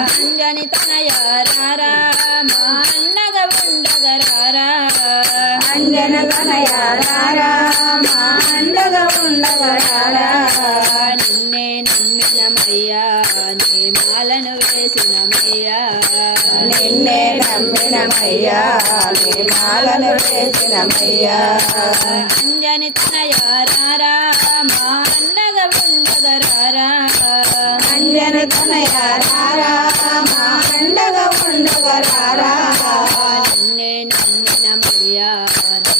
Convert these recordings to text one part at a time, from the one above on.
అంజని తనయ రారా మా అండగా ఉండగరారా అంజన తనయ రారా మా అండగా ఉండగరారా నిన్నే నమ్మినమయ్యా నీ మాలను వేసినమయ్యా నిన్నే నమ్మినమయ్యా నీ మాలను వేసినమయ్యా అంజని తనయ రారా మా అండగా ఉండగరారా అంజని తనయ రారా మా అండగా ఉండగరారా నిన్నే నమ్మినమయ్యా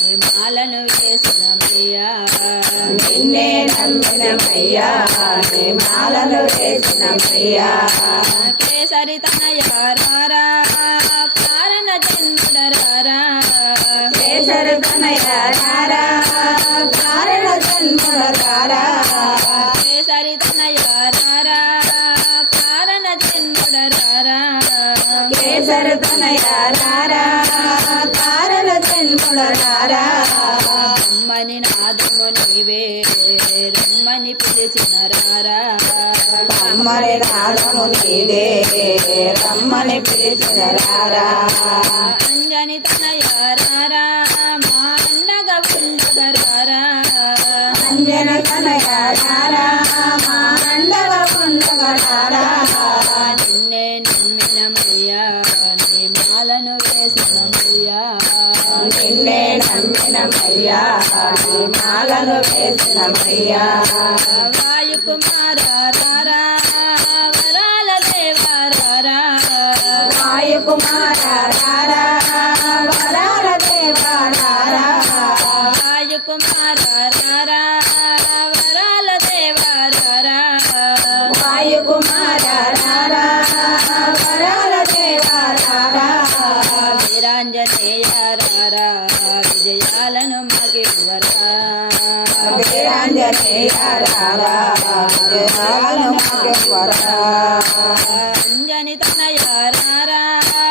నీ మాలను వేసినమయ్యా నిన్నే నమ్మినమయ్యా నీ మాలను వేసినమయ్యా కేసరి తనయ రారా కారణ జన్ముడరారా కేసరి తనయ రారా కారణ జన్ముడరారా కేసరి తనయ రారా కారణ జన్ముడరారా కేసరి తనయ రారా కారణ జన్ముడరారా రమ్మని నాదము నీవే రమ్మని పిలిచిన రారా రమ్మని నాదము నీవే రమ్మని పిలిచిన రారా అంజని తనయ రారా మా అండగా ఉండగరారా అంజన తనయ రారా మా అండగా ఉండగరారా నిన్నే నమ్మినమయ్యా నీ మాలను వేసినమయ్యా నిన్నే నమ్మినమయ్యా నీ మాలను వేసినమయ్యా వాయుకుమార రారా వరాల దేవారారా వాయుకుమార రారా వరాల దేవారారా వాయుకుమార రారా వరాల దేవారారా వాయుకుమార రారా వరాల దేవారారా వీరాంజనేయ రారా విజయాలను మగివరా వీరాంజనేయ రారా విజయాలను మగివరా అంజని తనయ రారా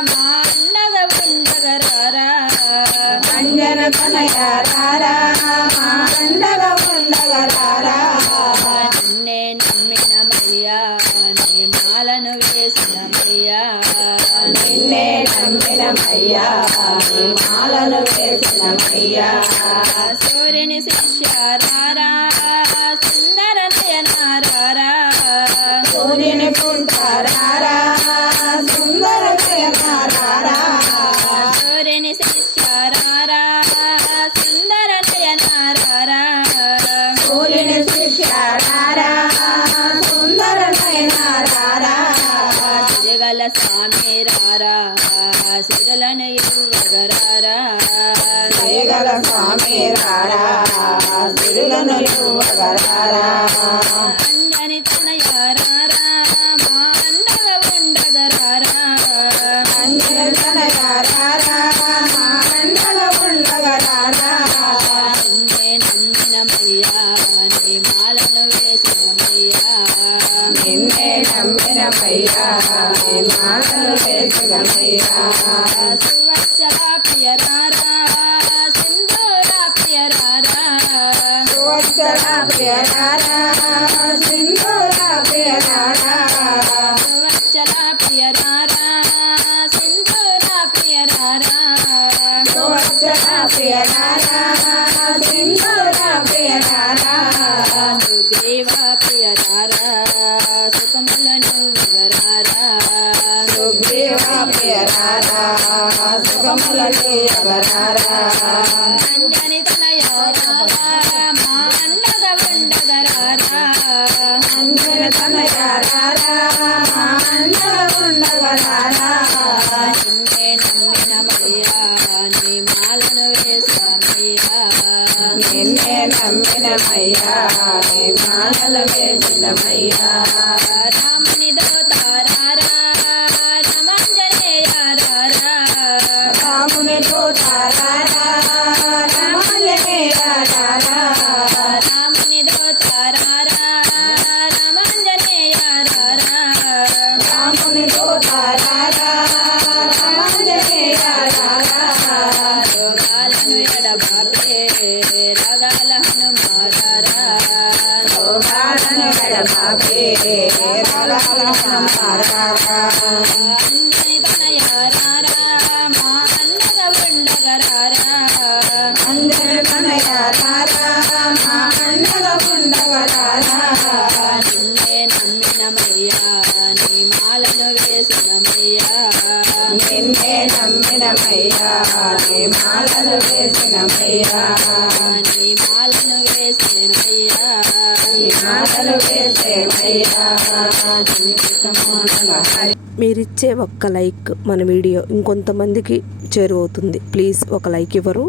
మా అండగా ఉండగరారా అంజన తనయ రారా మా అండగా ఉండగరారా నిన్నే నమ్మినమయ్యా నీ మాలను వేసినమయ్యా నిన్నే నమ్మినమయ్యా నీ మాలను వేసినమయ్యా సూర్యుని శిష్య రారా సుందర నయనారారా సూర్యుని పుంటారారా సుందర నయనారారా సూర్యుని శిష్య రారా సుందర నయనారారా సూర్యుని శిష్యారారా సుందర నయనారారా సిరిగల స్వామి రారా సిరులను ఇవ్వగరారా జయగల స్వామి రారా సిరులను ఇవ్వగరారా అంజని తనయ రారా మా అండగా ఉండగరారా అంజన తనయ రారా మా అండగా ఉండగరారా నిన్నే నమ్మినమయ్యా నీ మాలను వేసినమయ్యా నిన్నే నమ్మినమయ్యా నీ మాటలు వేసినమయ్యా సువత్సల ప్రియ రారా సింధూర ప్రియ రారా సువత్సల ప్రియ రారా సింధూర ప్రియ రారా సువత్సల ప్రియ రారా సింధూర ప్రియ రారా సువత్సల ప్రియ రారా సింధూర ప్రియ రారా సుగ్రీవ ప్రియ రారా సుఖములను వివరారా సుగ్రీవ ప్రియ రారా సుఖములను ఎవరారా అంజని తనయ రారా మా అండగా ఉండగరారా అంజన తనయ రారా మా అండగా ఉండగరారా నిన్నే నమ్మినమయ్యా నీ మాలను వేసినమయ్యా నిన్నే నమ్మినమయ్యా నీ మాటలు వేసినమయ్యా రాముని దోతారారా రమాంజనేయ రారా రాముని దూతారారా రమాంజనేయ రారా రాముని దోతారారా రమాంజనేయ రారా రాముని దూతారారా రమాంజనేయ రారా రోగాలను ఎడబాపే రగాల హనుమారారా రోగాలను ఎడబాపే రాగాలను మారారా అంజని తనయారారా మా అన్నగా ఉండగరారా అందరి కనయారారా మా అన్నగా ఉండగరారా నిన్నే నమ్మినమయ్యా నీ మాలను వేసినమయ్యా నిన్నే నమ్మినమయ్యా నీ మాలను వేసినమయ్యా నీ మాలను వేసినమయ్యా నీ మాలను వేసినమయ్యా మీరిచ్చే ఒక్క లైక్ మన వీడియో ఇంకొంతమందికి చేరువవుతుంది. ప్లీజ్ ఒక లైక్ ఇవ్వరు.